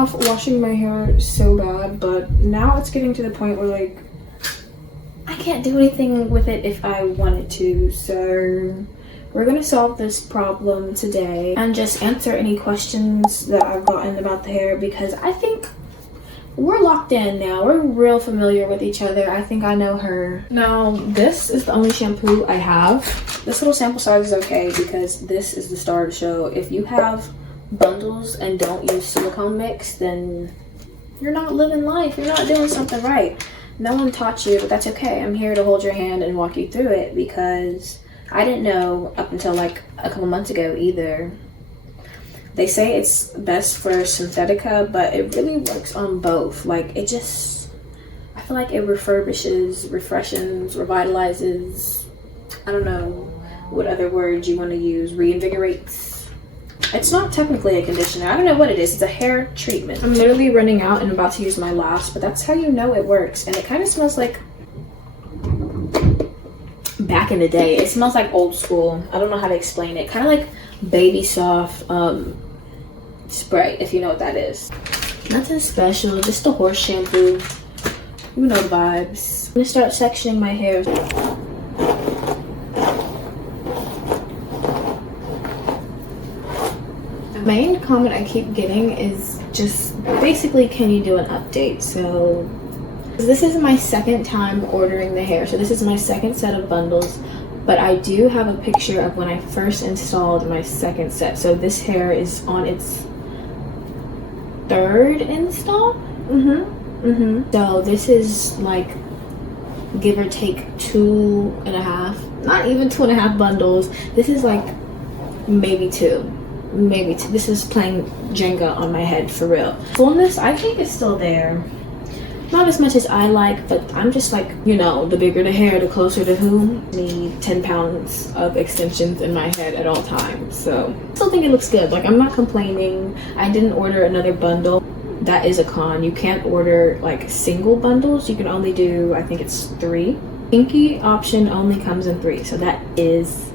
off washing my hair so bad, but now it's getting to the point where like I can't do anything with it if I wanted to. So we're gonna solve this problem today and just answer any questions that I've gotten about the hair, because I think we're locked in now. We're real familiar with each other. I think I know her. Now, this is the only shampoo I have. This little sample size is okay because this is the star of the show. If you have bundles and don't use silicone mix, then you're not living life. You're not doing something right. No one taught you, but that's okay. I'm here to hold your hand and walk you through it, because I didn't know up until like a couple months ago either. They say it's best for Synthetica, but it really works on both. Like, it just, I feel like it refurbishes, refreshes, revitalizes, I don't know what other words you want to use, reinvigorates. It's not technically a conditioner. I don't know what it is. It's a hair treatment. I'm literally running out and about to use my last, but that's how you know it works. And it kind of smells like back in the day. It smells like old school. I don't know how to explain it. Kind of like baby soft spray, if you know what that is. Nothing special, just a horse shampoo. You know the vibes. I'm gonna start sectioning my hair. The main comment I keep getting is just basically, can you do an update? So this is my second time ordering the hair, so this is my second set of bundles, but I do have a picture of when I first installed my second set. So this hair is on its third install. So this is like, give or take 2.5, not even 2.5 bundles. This is like maybe two. This is playing Jenga on my head for real. Fullness, I think, is still there. Not as much as I like, but I'm just like, you know, the bigger the hair, the closer to whom. I need 10 pounds of extensions in my head at all times. So I still think it looks good. Like, I'm not complaining. I didn't order another bundle. That is a con. You can't order like single bundles. You can only do, I think it's 3. Kinky option only comes in 3. So that's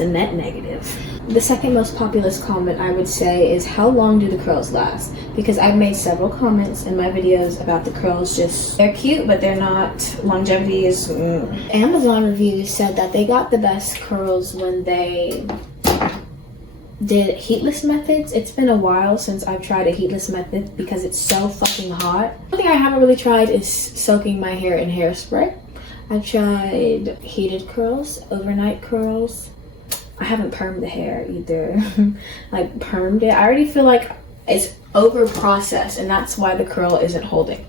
a net negative. The second most populous comment I would say is, how long do the curls last? Because I've made several comments in my videos about the curls. Just, they're cute, but they're not, longevity is Amazon reviews said that they got the best curls when they did heatless methods. It's been a while since I've tried a heatless method because it's so fucking hot. One thing I haven't really tried is soaking my hair in hairspray. I've tried heated curls, overnight curls. I haven't permed the hair either. Like, permed it. I already feel like it's over processed, and that's why the curl isn't holding.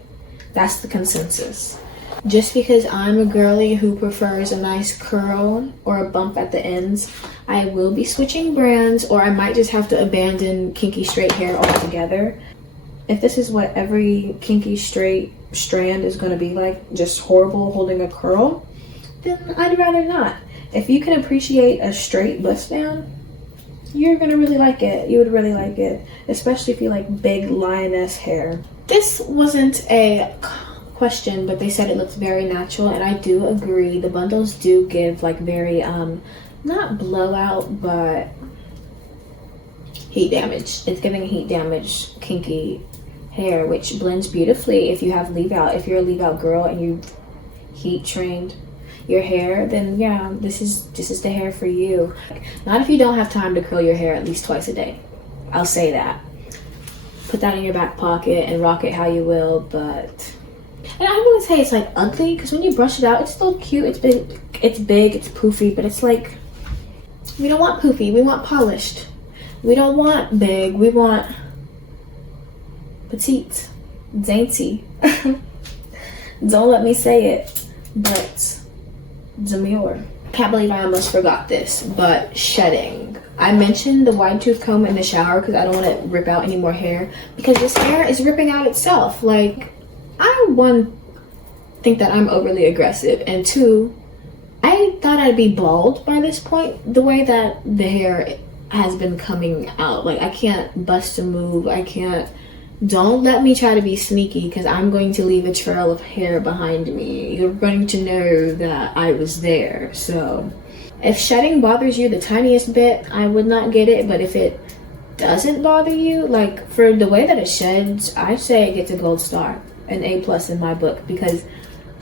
That's the consensus. Just because I'm a girly who prefers a nice curl or a bump at the ends, I will be switching brands, or I might just have to abandon kinky straight hair altogether. If this is what every kinky straight strand is going to be like, just horrible holding a curl, then I'd rather not. If you can appreciate a straight bust down, you're gonna really like it. You would really like it, especially if you like big lioness hair. This wasn't a question, but they said it looks very natural, and I do agree. The bundles do give like very not blowout, but heat damage. It's giving heat damage kinky hair, which blends beautifully if you have leave out. If you're a leave out girl and you heat trained your hair, then yeah, this is the hair for you. Not if you don't have time to curl your hair at least twice a day. I'll say that. Put that in your back pocket and rock it how you will, but, and I wouldn't say it's like ugly, because when you brush it out, it's still cute. It's big, it's poofy, but it's like, we don't want poofy, we want polished. We don't want big, we want petite, dainty. Don't let me say it, but demure. Can't believe I almost forgot this, but shedding. I mentioned the wide tooth comb in the shower because I don't want to rip out any more hair, because this hair is ripping out itself. Like, I, one, think that I'm overly aggressive, and 2, I thought I'd be bald by this point, the way that the hair has been coming out. Like, I can't bust a move, I can't. Don't let me try to be sneaky, because I'm going to leave a trail of hair behind me. You're going to know that I was there. So if shedding bothers you the tiniest bit, I would not get it. But if it doesn't bother you, like for the way that it sheds, I say it gets a gold star, an A+ in my book, because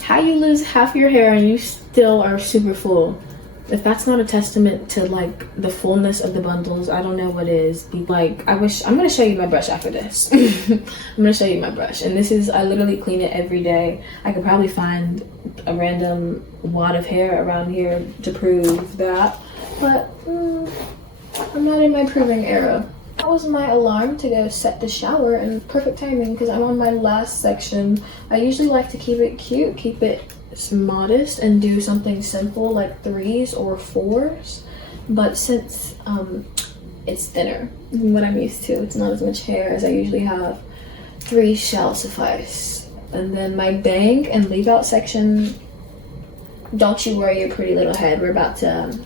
how you lose half your hair and you still are super full? If that's not a testament to like the fullness of the bundles, I don't know what is. Like, I'm gonna show you my brush after this. I'm gonna show you my brush, and this is, I literally clean it every day. I could probably find a random wad of hair around here to prove that, but I'm not in my proving era. That was my alarm to go set the shower, and perfect timing because I'm on my last section. I usually like to keep it cute, keep it modest, and do something simple like 3s or 4s, but since it's thinner than what I'm used to, it's not as much hair as I usually have, 3 shall suffice. And then my bang and leave out section, don't you worry your pretty little head, we're about to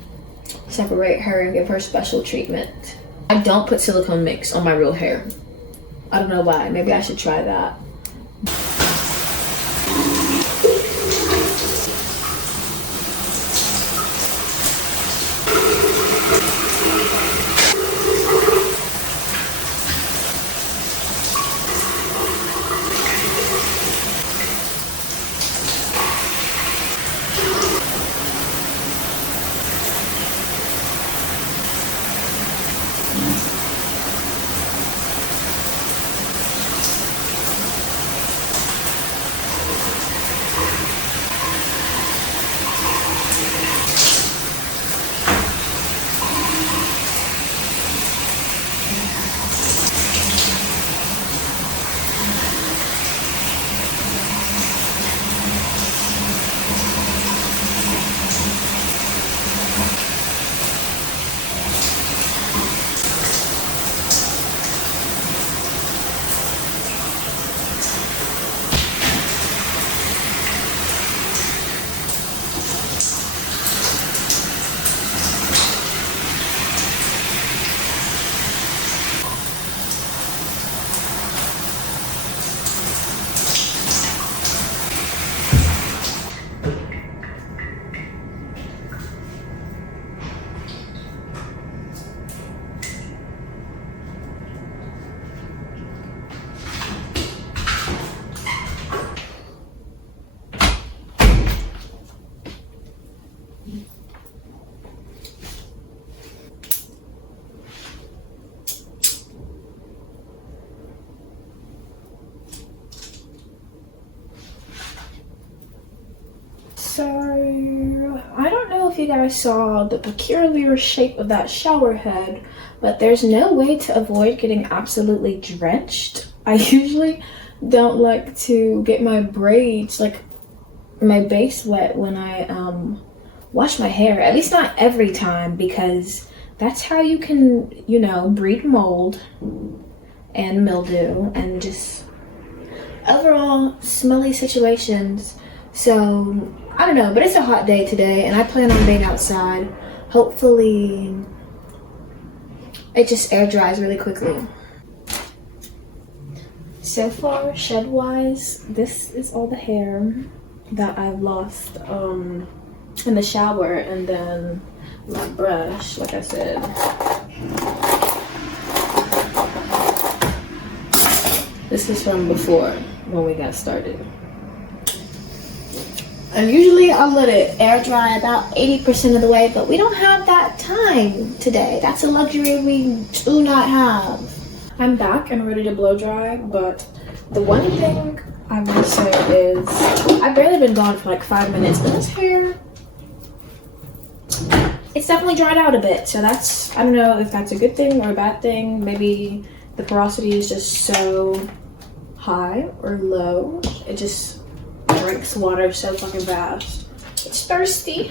separate her and give her special treatment. I don't put silicone mix on my real hair. I don't know why, maybe I should try that. So, I don't know if you guys saw the peculiar shape of that shower head, but there's no way to avoid getting absolutely drenched. I usually don't like to get my braids, like my base wet when I wash my hair, at least not every time, because that's how you can, you know, breed mold and mildew and just overall smelly situations. So I don't know, but it's a hot day today and I plan on being outside. Hopefully it just air dries really quickly. So far, shed wise, this is all the hair that I lost in the shower, and then my brush, like I said. This is from before when we got started. And usually I'll let it air dry about 80% of the way, but we don't have that time today. That's a luxury we do not have. I'm back and ready to blow dry, but the one thing I will say is I've barely been gone for like 5 minutes, but this hair, it's definitely dried out a bit. So that's, I don't know if that's a good thing or a bad thing. Maybe the porosity is just so high or low. It just drinks water so fucking fast. It's thirsty.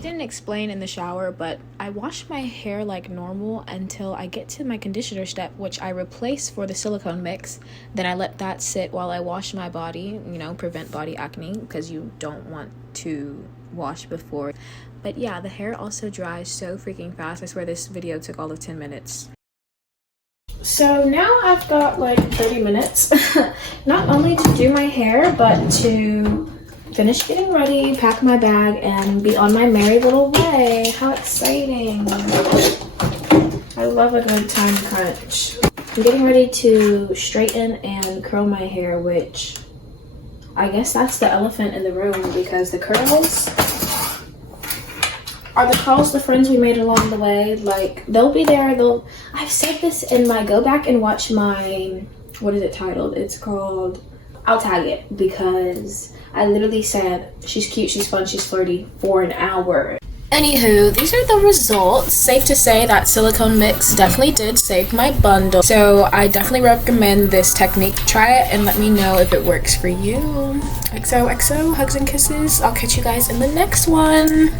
Didn't explain in the shower, but I wash my hair like normal until I get to my conditioner step, which I replace for the silicone mix. Then I let that sit while I wash my body, you know, prevent body acne, because you don't want to wash before. But yeah, the hair also dries so freaking fast. I swear this video took all of 10 minutes. So now I've got like 30 minutes, not only to do my hair, but to finish getting ready, pack my bag, and be on my merry little way. How exciting. I love a good time crunch. I'm getting ready to straighten and curl my hair, which I guess that's the elephant in the room, because the curls are the friends we made along the way. Like, they'll be there. I've said this in my go back and watch my, what is it titled? It's called, I'll tag it, because I literally said she's cute, she's fun, she's flirty for an hour. Anywho, these are the results. Safe to say that silicone mix definitely did save my bundle. So I definitely recommend this technique. Try it and let me know if it works for you. XOXO, hugs and kisses. I'll catch you guys in the next one.